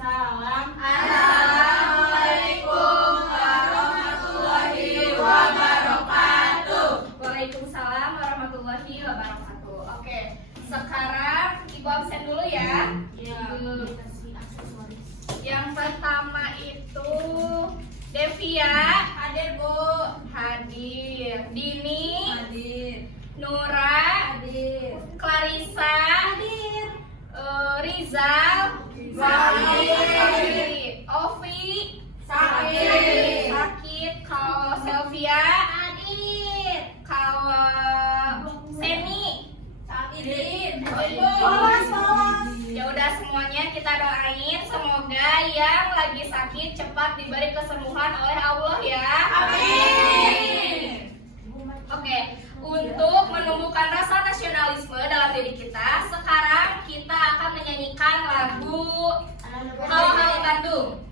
Salam. Assalamualaikum warahmatullahi wabarakatuh. Waalaikumsalam warahmatullahi wabarakatuh. Oke, sekarang Ibu absen dulu ya. Ya, kasih aksesoris. Yang pertama itu Devia. Hadir Bu. Hadir. Dini. Hadir. Nura. Hadir. Clarissa. Hadir. Rizal. Hadir. Ovi. Hadir. Sakit. Kalau Selvia. Hadir. Kalau Seni. Hadir. Polos. Ya udah, semuanya kita doain semoga yang lagi sakit cepat diberi kesembuhan oleh Allah ya. Amin. Oke, untuk menumbuhkan rasa nasionalisme dalam diri kita, sekarang kita akan menyanyikan lagu Halo Bandung.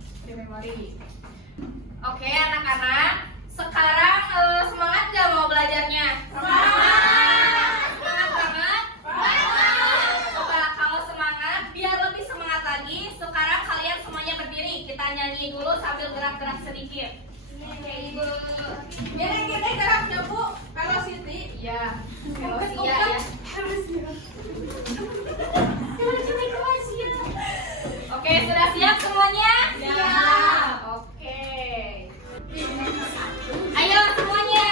Oke, anak-anak, sekarang semangat gak mau belajarnya? Semangat banget? Coba kalau semangat, biar lebih semangat lagi, sekarang kalian semuanya berdiri. Kita nyanyi dulu sambil gerak-gerak sedikit. Oke, Ibu. Gini geraknya Bu. Kalau Siti. Iya, Velosia ya. Oke, sudah siap semuanya? Siap. Oke. Ayo semuanya.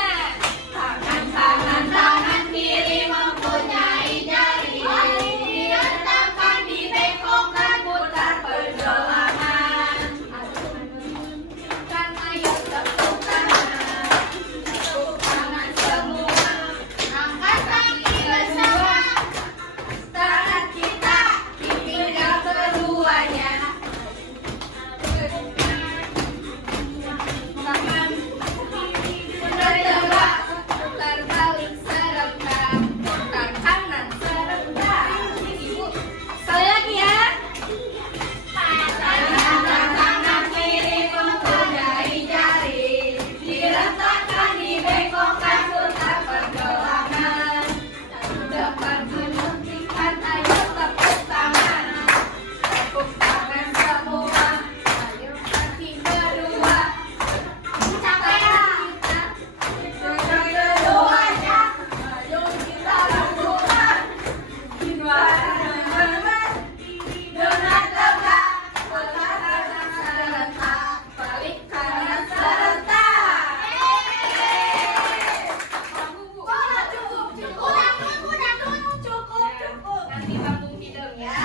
Tangan kiri mempunyai jari. Diletakkan dibengkokkan, putar pergelangan. Kan ayo tepuk tangan. Tepuk tangan semua. Angkat kaki bersama. Tangan kita dipindah keduanya. Tangan putar tegak, putar balik serentak, putar kanan serentak. Ibu, sekali lagi ya. Tangan kiri mempunyai jari, diletakkan dibengkokkan, putar pergelangan. Depan menunjukkan, ayo tepuk tangan. Tepuk tangan semua. Ayo kaki berdua. Capai kita. Dengan keduanya. Ayo kita lakukan. Dengan tegak. Putar kanan serentak. Balik kanan serentak. Cukup. Nanti lambung hidung ya.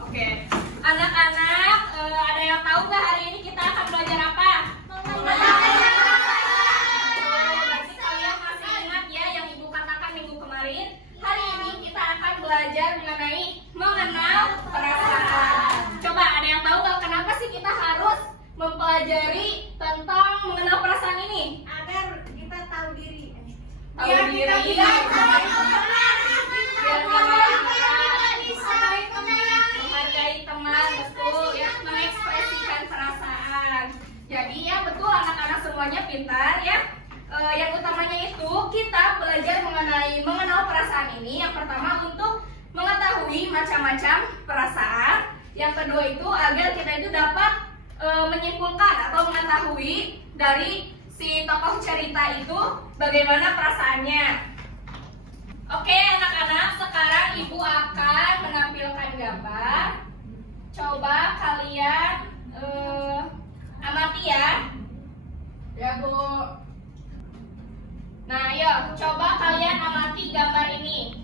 Oke, anak-anak, ada yang tahu nggak hari ini kita akan belajar apa? Berarti kalian masih ingat ya yang Ibu katakan minggu kemarin? Hari ini kita akan belajar mengenai mengenal perasaan. Coba ada yang tahu nggak kenapa sih kita harus mempelajari tentang mengenal perasaan ini? Agar kita tahu diri. Tahu diri. Biar menghargai teman, betul ya, mengekspresikan perasaan. Jadi ya betul, anak-anak semuanya pintar ya. Yang utamanya itu kita belajar mengenal perasaan ini. Yang pertama untuk mengetahui macam-macam perasaan. Yang kedua itu agar kita itu dapat menyimpulkan atau mengetahui dari si tokoh cerita itu bagaimana perasaannya. Oke anak-anak, sekarang Ibu akan menampilkan gambar. Coba kalian amati ya. Ya Bu. Nah ayo, coba kalian amati gambar ini.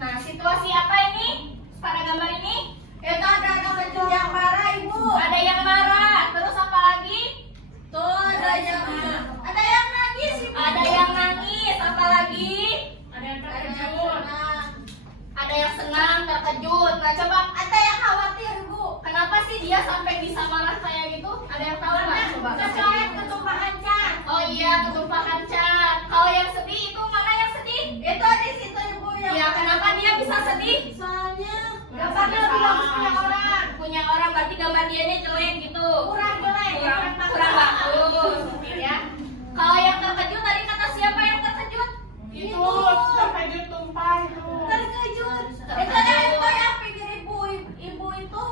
Nah, situasi apa ini pada gambar ini? Itu ada kencur yang marah Ibu. Ada yang marah, terus apa lagi? Tuh ada yang nangis Ibu. Ada yang nangis, apa lagi? Ada yang terkejut. Ada yang senang, terkejut. Nah, coba Ada yang khawatir Bu. kenapa sih dia sampai bisa marah kayak gitu? Ada yang tahu nggak? Coba. Kecoret ketumpahan cat. Oh iya, ketumpahan cat. Kalau yang sedih itu mana yang sedih? Itu di situ Ibu yang. Ya, kenapa dia bisa sedih? Soalnya gambarnya lebih bagus punya orang. Punya orang, berarti gambar dia ini jelek gitu. Kurang jelek. Kurang bagus. Ya. Kalau yang terkejut tadi kata siapa yang terkejut? Itu terkejut tumpah itu. Terkejut. Itu yang pikir ibu itu.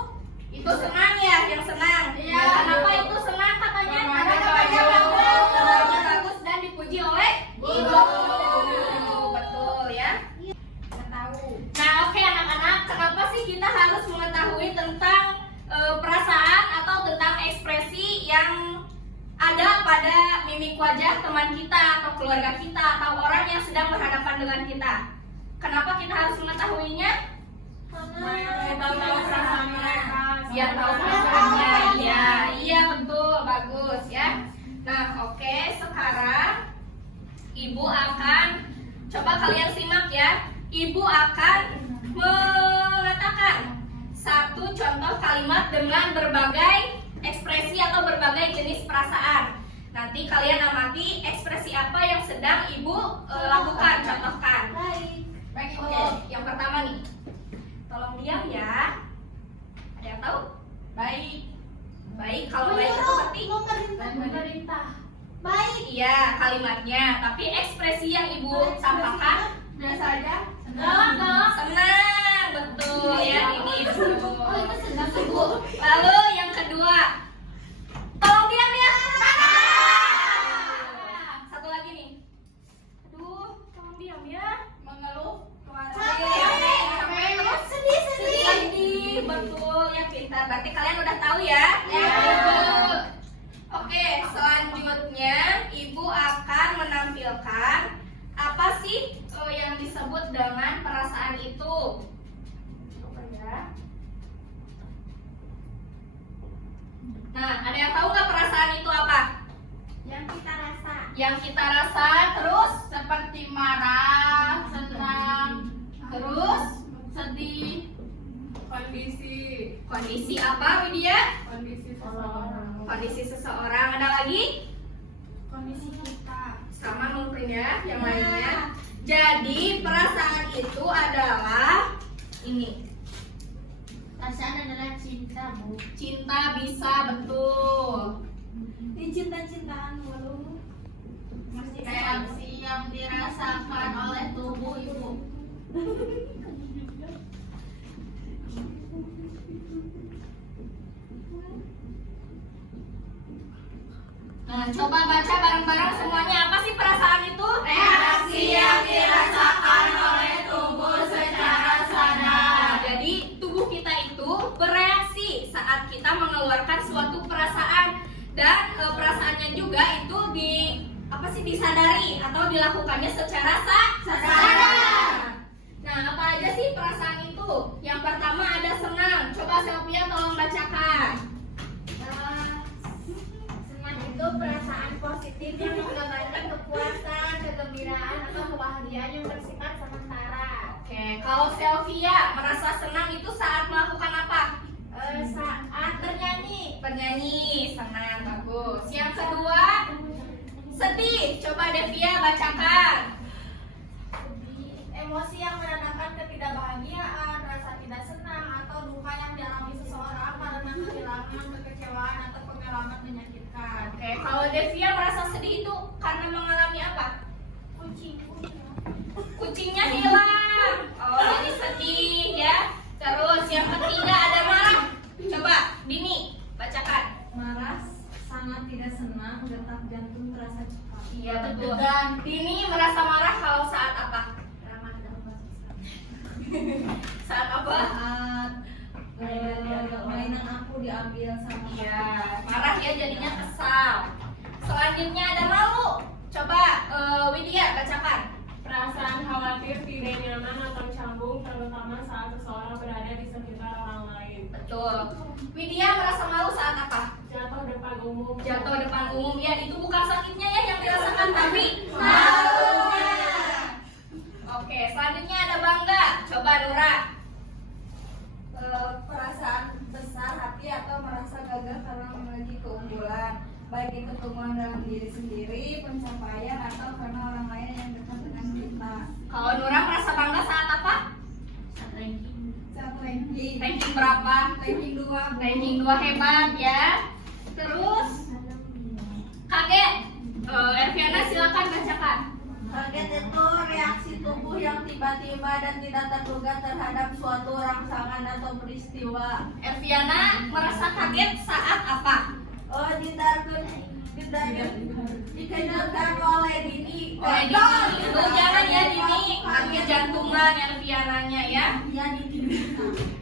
Itu senang ya, yang senang. Iya. Kenapa itu senang katanya? Karena Karena bagus. bagus dan dipuji oleh Ibu. Betul ya. Tahu. Nah, oke anak-anak, kenapa sih kita harus mengetahui tentang perasaan atau tentang ekspresi yang ada pada mimik wajah teman kita atau keluarga kita atau orang yang sedang berhadapan dengan kita? Kenapa kita harus mengetahuinya? Kita tahu perasaan mereka. Biar tahu perasaannya. Iya betul, bagus ya. Nah, oke, sekarang Ibu akan coba kalian simak ya. Ibu akan mengatakan satu contoh kalimat dengan berbagai ekspresi atau berbagai jenis perasaan. Nanti kalian amati ekspresi apa yang sedang Ibu lakukan, contohkan. Baik. Yang pertama nih, tolong diam ya. Ada yang tahu? Baik. Baik, kalau baik itu berarti Pemerintah. Baik. iya kalimatnya. Tapi ekspresi yang Ibu sampaikan Biasa aja. senang, betul ya ini. Oh, itu sedang Ibu. Lalu yang kedua, tolong diam ya. Satu lagi nih. Aduh, tolong diam ya. Mengeluh. Sedih, betul ya, pintar. Berarti kalian udah tahu ya? Ya. Oke, selanjutnya Ibu akan menampilkan apa sih yang disebut dengan perasaan itu. Coba ya. Nah, ada yang tahu nggak perasaan itu apa? Yang kita rasa. Yang kita rasa, terus, Seperti marah, senang, terus, sedih, kondisi apa, Widya? kondisi seseorang. Kondisi seseorang. Ada lagi? Kondisi kita. Sama mungkin ya, yang lainnya. Jadi perasaan itu adalah ini. Perasaan adalah cinta, Bu. Cinta bisa, betul. Ini cinta-cintaan dulu. Reaksi yang dirasakan oleh tubuh ibu. Nah, coba baca bareng-bareng semuanya. Apa sih perasaan itu? Reaksi yang dirasakan oleh tubuh secara sadar. Jadi tubuh kita itu bereaksi saat kita mengeluarkan suatu perasaan, dan perasaannya juga itu disadari atau dilakukannya secara sadar. Nah, apa aja sih perasaan itu? Yang pertama ada senang. Coba Sylvia tolong bacakan. Senang itu perasaan positif yang menggambarkan kepuasan, kegembiraan atau kebahagiaan yang bersifat sementara. Oke, kalau Sylvia merasa senang itu saat melakukan apa? Saat bernyanyi. Bernyanyi, senang, bagus. Yang kedua, sedih. Coba Devia bacakan. Emosi yang menandakan ketidakbahagiaan, rasa tidak senang atau duka yang dialami seseorang karena kehilangan, kekecewaan atau pengalaman menyakitkan. Oke, kalau Devia merasa sedih itu karena mengalami apa? Kucingnya hilang. Oh, jadi sedih ya. Terus yang ketiga ada marah. Coba Dini bacakan. Marah, sangat tidak senang, detak jantung terasa cepat. Iya betul. Dini merasa marah kalau saat apa? Saat apa? Mainan aku diambil sama Iya, marah ya jadinya kesal. Selanjutnya ada malu. Coba Widya bacakan. Perasaan khawatir, tidak nyaman atau canggung, terutama saat seseorang berada di sekitar orang lain. Betul. Widya merasa malu saat apa? Jatuh depan umum. Jatuh depan umum ya, itu bukan sakitnya ya yang dirasakan, tapi malunya. Oke, selanjutnya ada bangga. Coba Nura. Perasaan besar hati atau merasa gagal karena memiliki keunggulan, baik itu keunggulan dalam diri sendiri, pencapaian, atau karena orang lain yang dekat dengan kita. Kalau Nura merasa bangga saat apa? Saat ranking Ranking berapa? ranking 2 Ranking 2 hebat ya. Terus kaget. Erviana silakan bacakan. Kaget itu reaksi tubuh yang tiba-tiba dan tidak terduga terhadap suatu rangsangan atau peristiwa. Elviana merasa kaget saat apa? Dikejarkan oleh Dini. Oleh Dini. Itu jangan ya Dini, nanti jantungan Elviananya ya. Ya Dini.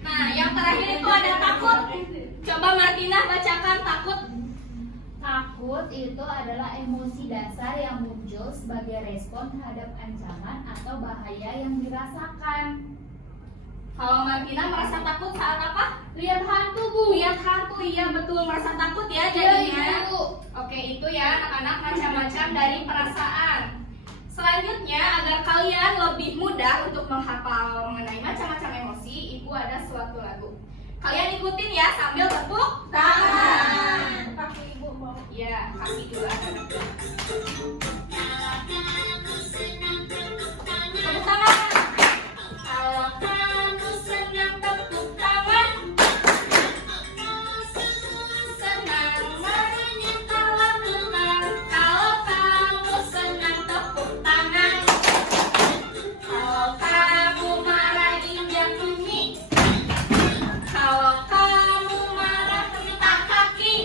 Nah, yang terakhir itu ada takut. Coba Martina bacakan takut. Takut itu adalah emosi dasar yang muncul sebagai respon terhadap ancaman atau bahaya yang dirasakan. Kalau Martina merasa takut saat apa? Lihat hantu, Bu. Lihat hantu, iya betul, merasa takut ya jadinya. Oke, itu ya anak-anak macam-macam dari perasaan. Selanjutnya, agar kalian lebih mudah untuk menghafal mengenai macam-macam emosi, Ibu ada suatu lagu. Kalian ikutin ya sambil tepuk tangan. Kaki ibu mau. Iya, kaki dulu anak-anak. Tepuk tangan. Kalau kamu senang tepuk tangan. Senang menyentuh lakukan. Kalau kamu senang tepuk tangan. Kalau kamu marah injak bumi. Kalau kamu marah hentak kaki.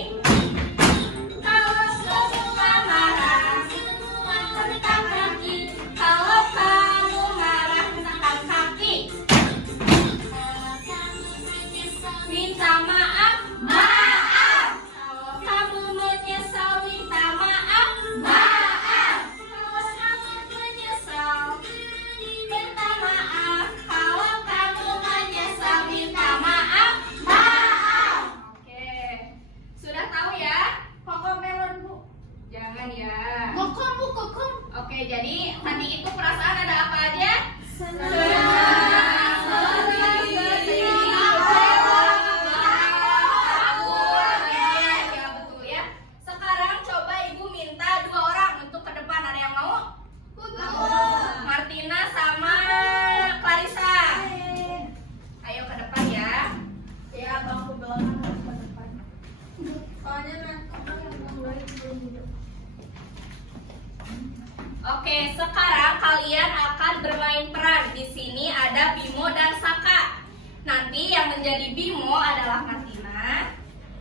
Kalau semua marah hentak kaki. Kalau kamu marah hentak kaki. Minta maaf, maaf. Kalau kamu menyesal, minta maaf, maaf. Kalau kamu menyesal, minta maaf. Kalau kamu menyesal, minta maaf, maaf. Oke, sudah tahu ya? Pokok melon bu. Jangan ya. Kokom, Bu, kokom. Oke, jadi tadi itu perasaan ada apa aja? Ya betul ya. Sekarang coba Ibu minta 2 orang untuk ke depan. Ada yang mau? Martina sama Clarissa. Ayo ke depan ya. Ya bangku belakang harus ke depan. Soalnya nanti yang mulai belum duduk. Oke, sekarang kalian akan bermain peran. Di sini ada Bimo dan Saka. Nanti yang menjadi Bimo adalah Martina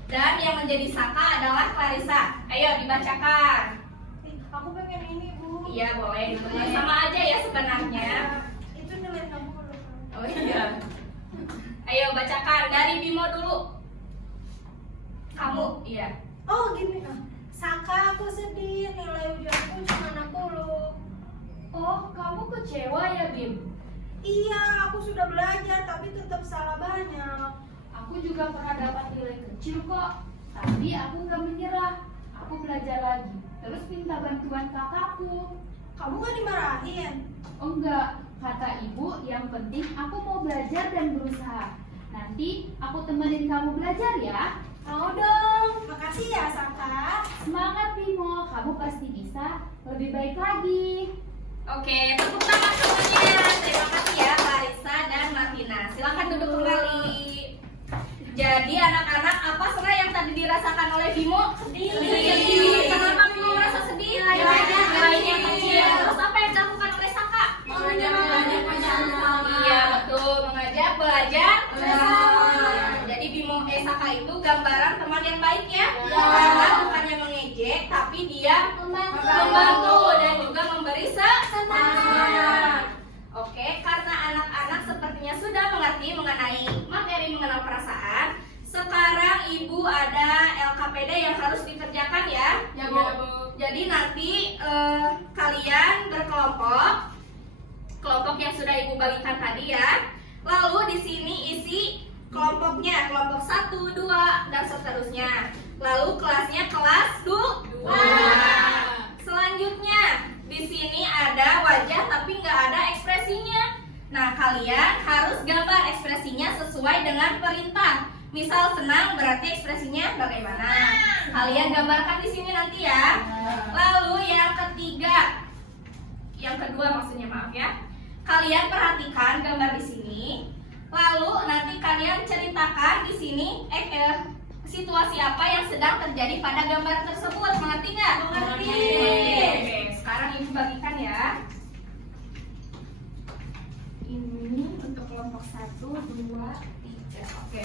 dan yang menjadi Saka adalah Clarissa. Ayo dibacakan. Aku pengen ini bu. Iya boleh. Sama aja ya sebenarnya. Itu nilai kamu kalau kamu. Oh iya. Ayo bacakan dari Bimo dulu. Kamu, iya. Oh gini Saka aku sedih nilai ujianku cuma 60. Oh, kamu kecewa ya, Bim? Iya aku sudah belajar tapi tetap salah banyak. Aku juga pernah dapat nilai kecil kok. Tapi aku gak menyerah. Aku belajar lagi. Terus minta bantuan kakakku. Kamu gak dimarahin? Oh enggak, kata ibu yang penting aku mau belajar dan berusaha. Nanti aku temenin kamu belajar ya. Mau dong. Makasih ya Saka. Semangat Bimo, kamu pasti bisa lebih baik lagi. Oke, tepuk tangan semuanya. Terima kasih ya Clarissa dan Martina. Silakan duduk kembali. Jadi anak-anak, apa sebenarnya yang tadi dirasakan oleh Bimo? Sedih. Kenapa Bimo merasa sedih? Nilainya kecil. Terus apa yang dilakukan oleh Saka? Iya betul, mengajak belajar. Jadi Bimo Saka itu gambaran teman yang baik ya. Karena bukannya mengejek, tapi dia membantu dan juga memberi semangat. Oke, karena anak-anak sepertinya sudah mengerti mengenai materi mengenal perasaan. Sekarang Ibu ada LKPD yang harus dikerjakan ya. Ya Bu. Jadi nanti kalian berkelompok, kelompok yang sudah Ibu bagikan tadi ya. Lalu di sini isi kelompoknya, kelompok 1, 2 dan seterusnya. Lalu kelasnya kelas 2. Selanjutnya di sini ada wajah tapi nggak ada ekspresinya. Nah kalian harus gambar ekspresinya sesuai dengan perintah. Misal senang berarti ekspresinya bagaimana? Kalian gambarkan di sini nanti ya. Lalu yang ketiga, yang kedua maksudnya maaf ya. Kalian perhatikan gambar di sini. Lalu nanti kalian ceritakan di sini situasi apa yang sedang terjadi pada gambar tersebut. Mengerti nggak? Mengerti. Oke, sekarang Ibu bagikan ya. kelompok 1, 2, 3. Oke.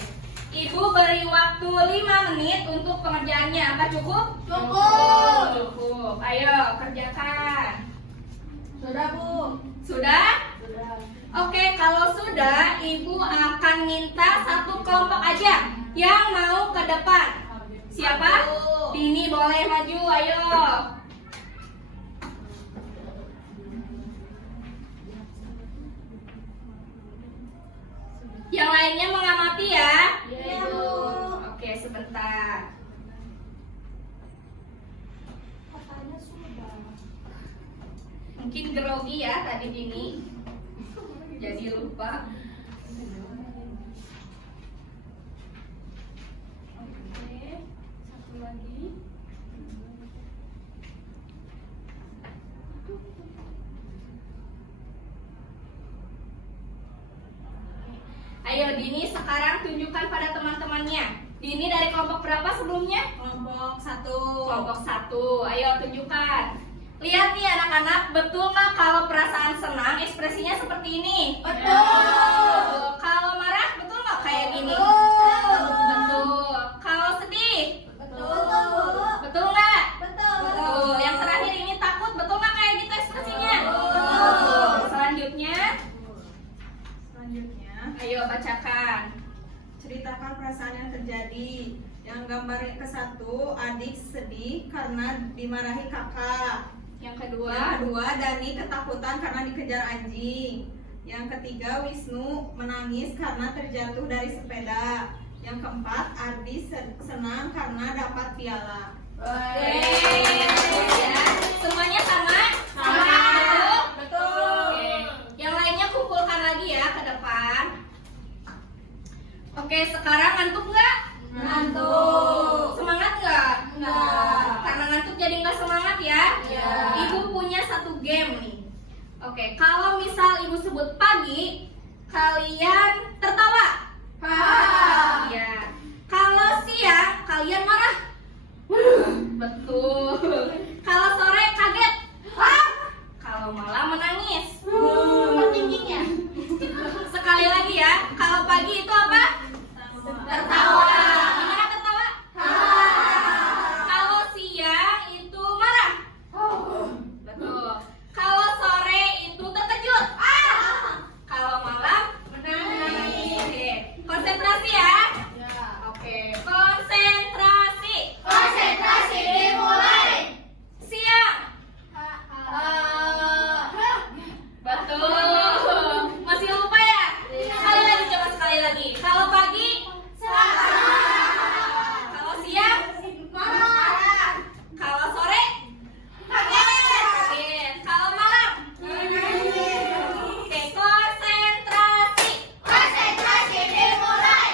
Ibu beri waktu 5 menit untuk pengerjaannya. Apa cukup? Cukup. Cukup. Ayo kerjakan. Sudah, Bu. Sudah? Sudah. Oke, kalau sudah, Ibu akan minta satu kelompok aja yang mau ke depan. Siapa? Dini boleh maju, ayo. Yang lainnya mengamati ya. Iya, Bu. Oke, sebentar. Katanya sudah. Mungkin grogi ya tadi Dini. Jadi lupa. Oke, satu lagi. Ayo Dini sekarang tunjukkan pada teman-temannya. Dini dari kelompok berapa sebelumnya? Kelompok 1. Kelompok 1. Ayo tunjukkan. Lihat nih anak-anak, betul nggak kalau perasaan senang ekspresinya seperti ini? Betul. Kalau marah betul nggak kayak gini? Betul. Betul. Kalau sedih? Betul. Betul nggak? Betul. Betul. Yang terakhir ini takut, betul nggak kayak gitu ekspresinya? Betul. Selanjutnya, Selanjutnya, ayo bacakan. ceritakan perasaan yang terjadi. Yang gambar ke-1, adik sedih karena dimarahi kakak. Yang Yang kedua, kedua, Dani ketakutan karena dikejar anjing. Yang ketiga, Wisnu menangis karena terjatuh dari sepeda. Yang keempat, Ardi senang karena dapat piala. oke. Ya. Semuanya sama? Sama. Betul? Oke. Yang lainnya kumpulkan lagi ya ke depan. Oke, sekarang ngantuk nggak? Ngantuk. Semangat nggak? Nggak. Karena ngantuk jadi nggak semangat ya? Iya. Ibu punya satu game nih. Oke, kalau misal ibu sebut pagi, kalian tertawa. Iya. Kalau siang, kalian marah. Betul. Kalau sore kaget. Kalau malam menangis. Tingginya. Sekali lagi ya, kalau pagi itu apa? Tertawa. Gimana tertawa? Kalau siang itu marah. Betul. Kalau sore itu terkejut. Kalau malam menangis. Oke. Konsentrasi ya. Oke. Konsentrasi. Konsentrasi dimulai. Siang. Betul. Masih lupa ya? Sekali lagi, coba sekali lagi. Kalau pagi, kalau siang, kalau sore, kaget. Kalau malam, oke. Konsentrasi. Konsentrasi dimulai.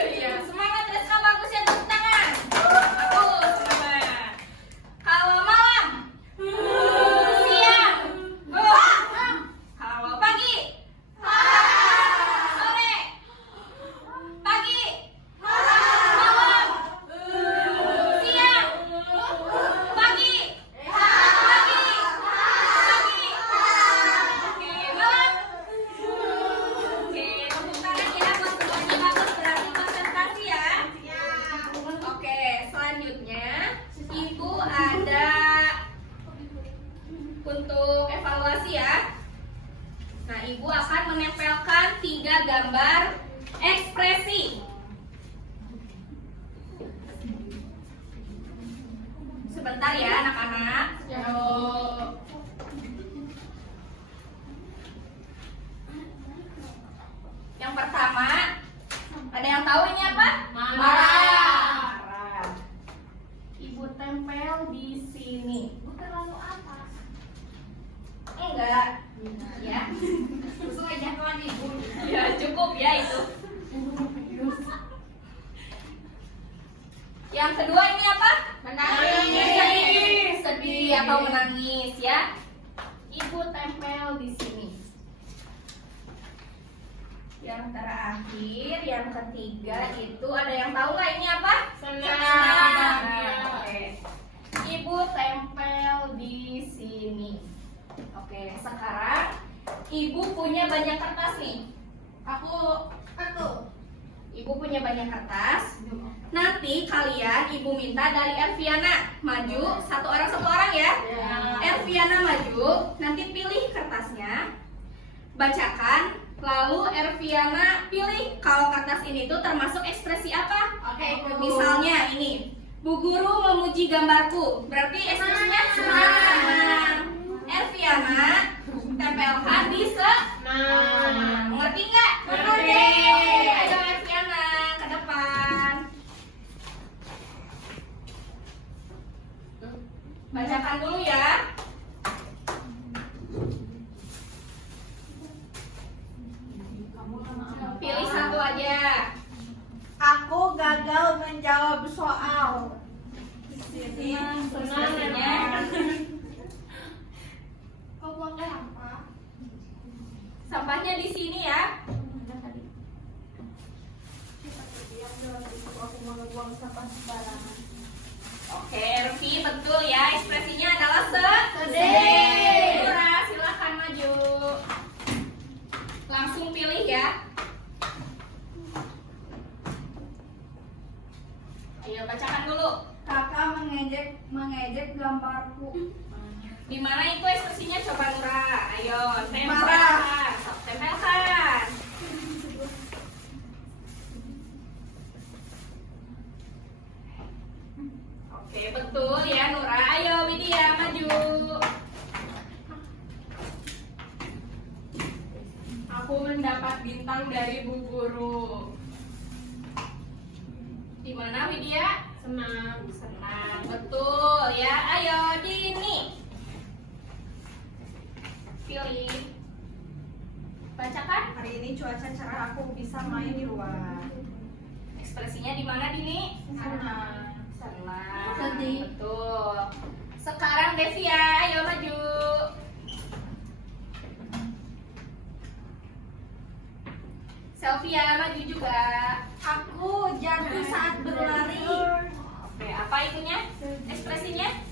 Iya, semangat Rizka, bagus ya, tepuk tangan. Bagus, semangat. Kalau malam, siang, kalau pagi, sore, pagi, malam, siang, pagi, pagi, oke, malam. Oke, tepuk tangan ya buat semuanya, bagus, berarti konsentrasi ya. Oke, selanjutnya Ibu ada untuk evaluasi ya. Nah, Ibu akan menempelkan 3 gambar ekspresi. Sebentar ya anak-anak. Yang pertama, ada yang tahu ini apa? Marah. Ibu tempel di sini. Terlalu atas. Enggak. Ya. Sesuai jadwal ibu. Ya, cukup ya itu. Yang kedua ini apa? Menangis. Sedih atau menangis ya. Ibu tempel di sini. Yang terakhir, yang ketiga itu ada yang tahu nggak ini apa? Senang. Oke. Ibu tempel di sini. Oke, sekarang Ibu punya banyak kertas nih. Aku. Ibu punya banyak kertas. Nanti kalian ibu minta dari Erviana maju satu orang ya. Erviana maju, nanti pilih kertasnya, bacakan, lalu Erviana pilih kalau kertas ini tuh termasuk ekspresi apa. Oke, Bu. Misalnya ini, Bu Guru memuji gambarku, berarti ekspresinya senang. Erviana tempelkan di senang. Ngerti nggak? Ngerti. Ayo Erviana ke depan. Bacakan dulu ya. Pilih satu aja. Aku gagal menjawab soal. Ekspresinya. Kau buangnya apa? Sampahnya di sini ya. Oke, Ervi betul ya. Ekspresinya adalah sedih. Nura, silakan maju. Langsung pilih ya. Ayo bacakan dulu. Kakak mengejek gambarku. Di mana itu ekspresinya coba Nura? Ayo, tempelkan. Marah. Tempelkan. Oke, betul ya Nura. Ayo Widya maju. Aku mendapat bintang dari Bu Guru. Di mana Widya? Senang. Senang, betul ya. Ayo Dini. Pilih. Bacakan. Hari ini cuaca cerah, aku bisa main di luar. Ekspresinya di mana Dini? Senang. Senang. Sedih. Betul. Sekarang Devia, ayo maju. Selvia maju juga. Aku jatuh saat berlari. Oke, apa itunya? Ekspresinya?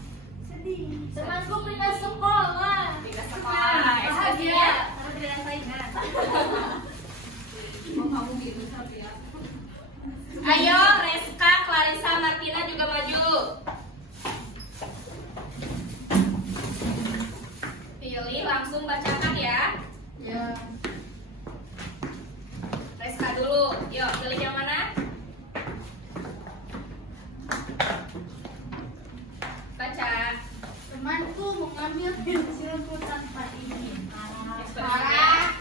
Temanku pindah sekolah. Tidak sekolah. Ekspresinya? Karena tidak ada saingan. Ayo Reska, Clarissa, Martina juga maju. Pilih, langsung bacakan ya. Ya. Reska dulu. Yuk, pilih yang mana? Baca. Temanku mengambil pensilku tanpa izin. Ekspresinya?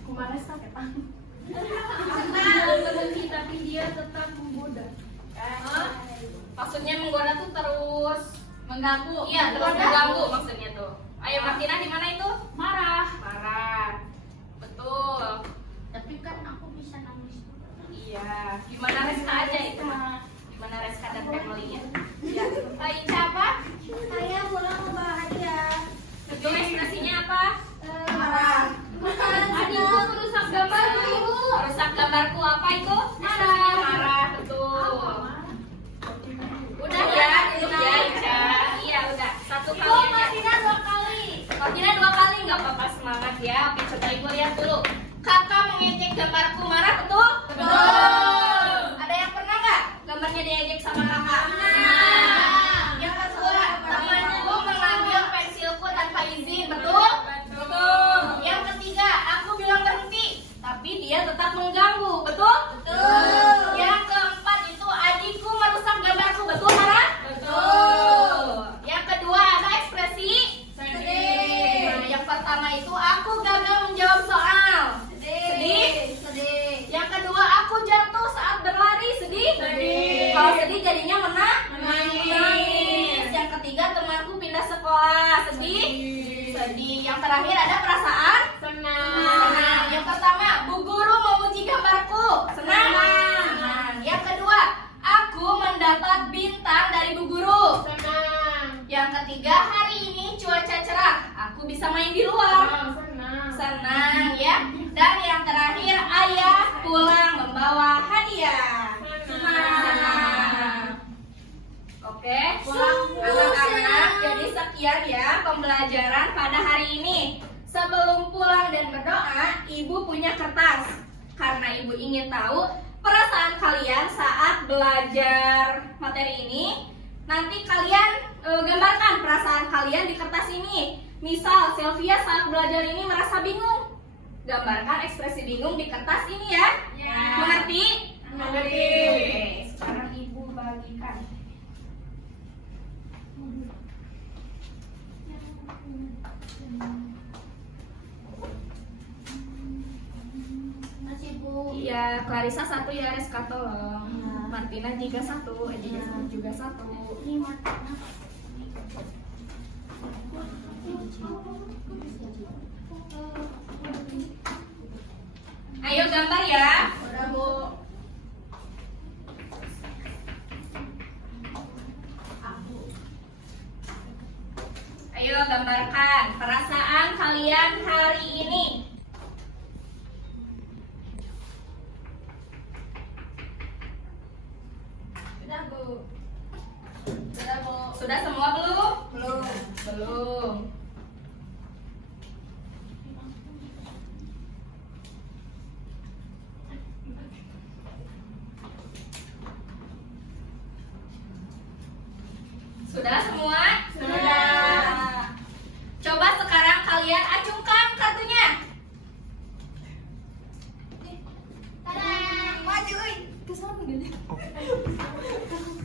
Aku malas pakai tangan. Berhenti tapi dia tetap menggoda. Maksudnya menggoda tuh terus Mengganggu. iya, terus mengganggu maksudnya tuh. Ayo Martina, di mana itu? Marah. Marah. Betul. Tapi kan aku bisa nangis. Iya. Gimana Reska aja itu? Gimana Reska dan family-nya? Ya. Ica apa? Saya pulang membawa hadiah. Itu ekspresinya apa? Marah. Aduh, rusak gambarku ibu. Rusak gambarku apa itu? Marah. Marah, betul. Udah ya, duduk ya Ica. Iya udah, satu kali aja. Martina 2 kali. Martina 2 kali nggak apa-apa, semangat ya. Oke, coba ibu lihat dulu. Kakak mengejek gambarku, marah betul? Betul. Ada yang pernah nggak gambarnya diejek sama kakak? Yang kedua, temanku mengambil pensilku tanpa izin, betul? Betul. Yang ketiga, aku bilang berhenti, tapi dia tetap mengganggu, betul? Betul. Yang keempat itu adikku merusak gambarku, betul Marah? Betul. Yang kedua ada ekspresi Sedih. Nah, yang pertama itu aku gagal menjawab soal. Sedih. Yang kedua aku jatuh saat berlari, sedih. Kalau sedih jadinya menangis. Yang ketiga temanku pindah sekolah, sedih. Yang terakhir ada perasaan senang. Yang pertama, Bu Guru memuji gambarku, senang. Yang kedua, aku mendapat bintang dari Bu Guru. Yang ketiga, hari ini cuaca cerah, aku bisa main di luar. Senang ya. Dan yang terakhir, ayah pulang membawa hadiah. Senang. Oke, anak-anak, jadi sekian ya pembelajaran pada hari ini. Sebelum pulang dan berdoa, ibu punya kertas. Karena ibu ingin tahu perasaan kalian saat belajar materi ini. Nanti kalian gambarkan perasaan kalian di kertas ini. Misal, Sylvia saat belajar ini merasa bingung. Gambarkan ekspresi bingung di kertas ini ya. Mengerti? Mengerti. Oke, sekarang ibu bagikan. Masih Bu. Iya, Clarissa 1 ya, Reska tolong. Martina juga 1, Edi juga 1. Ini Martina. Ayo gambar ya. Udah Bu. Ayo gambarkan perasaan kalian hari ini. Sudah Bu. Sudah Bu. Sudah semua belum? Belum. Belum. Sudah semua? Sudah. Coba sekarang kalian acungkan kartunya. Maju.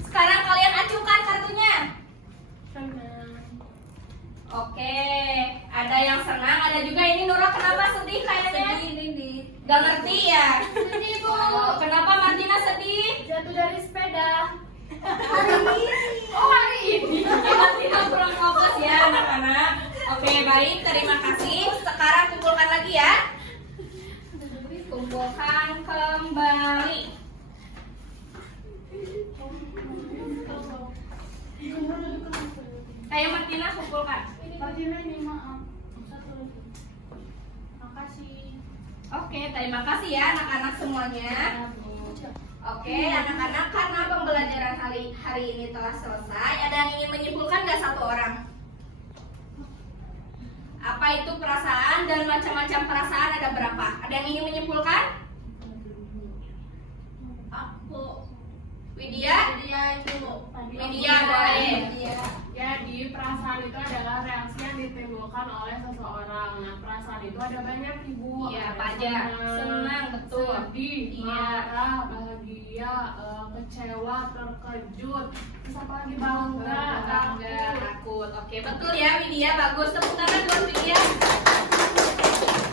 Sekarang kalian acungkan kartunya. Senang. Oke, ada yang senang, ada juga ini Nura kenapa sedih kayaknya? Gak ngerti ya? Sedih Bu. Kenapa Martina sedih? Jatuh dari sepeda. Oh hari ini Martina kurang fokus ya anak-anak. Oke baik, terima kasih. Sekarang kumpulkan lagi ya. Kumpulkan kembali. Ayo Martina kumpulkan. Martina ini maaf. Satu lagi. Makasih. Oke, terima kasih ya anak-anak semuanya. Oke, anak-anak, karena pembelajaran hari ini telah selesai, ada yang ingin menyimpulkan nggak satu orang? Apa itu perasaan dan macam-macam perasaan ada berapa? Ada yang ingin menyimpulkan? Aku. Widya? Dia itu. Widya boleh. Jadi perasaan itu adalah reaksi yang ditimbulkan oleh seseorang. Nah, perasaan itu ada banyak Ibu. Iya, Ada apa aja? Senang, betul. Sedih, Iya. marah, bahagia, kecewa, terkejut. Terus apa lagi? Bangga, Takut. Oke, betul ya Widya, bagus. Tepuk tangan buat Widya.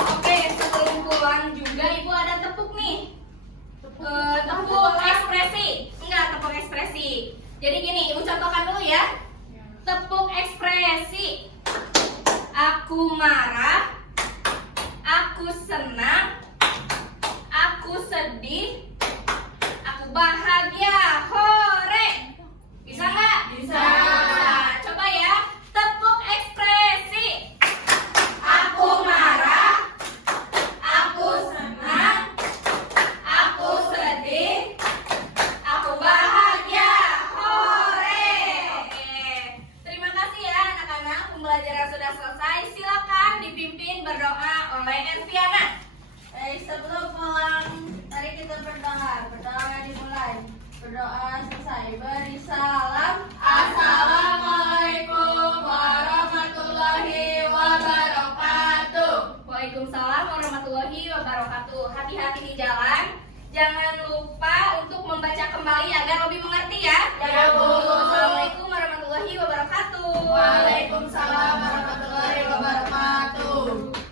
Oke, sebelum pulang juga Ibu ada tepuk nih. Tepuk ekspresi. Enggak, tepuk ekspresi. Jadi gini, Ibu contohkan dulu ya. Tepuk ekspresi. Aku marah, aku senang, aku sedih, aku bahagia. Hore. Bisa nggak? Bisa. Coba ya. Tepuk ekspresi. Aku marah, aku senang, aku sedih, aku bahagia. Hore. Oke. Terima kasih ya anak-anak. Pembelajaran sudah selesai. Silakan dipimpin berdoa oleh Enviana. Sebelum pulang, mari kita berdoa. Berdoa dimulai. Berdoa selesai. Beri salam. Assalamualaikum warahmatullahi wabarakatuh. Waalaikumsalam warahmatullahi wabarakatuh. Hati-hati di jalan. Jangan lupa untuk membaca kembali agar lebih mengerti ya. Ya, Bu. Assalamualaikum warahmatullahi wabarakatuh. Waalaikumsalam warahmatullahi wabarakatuh.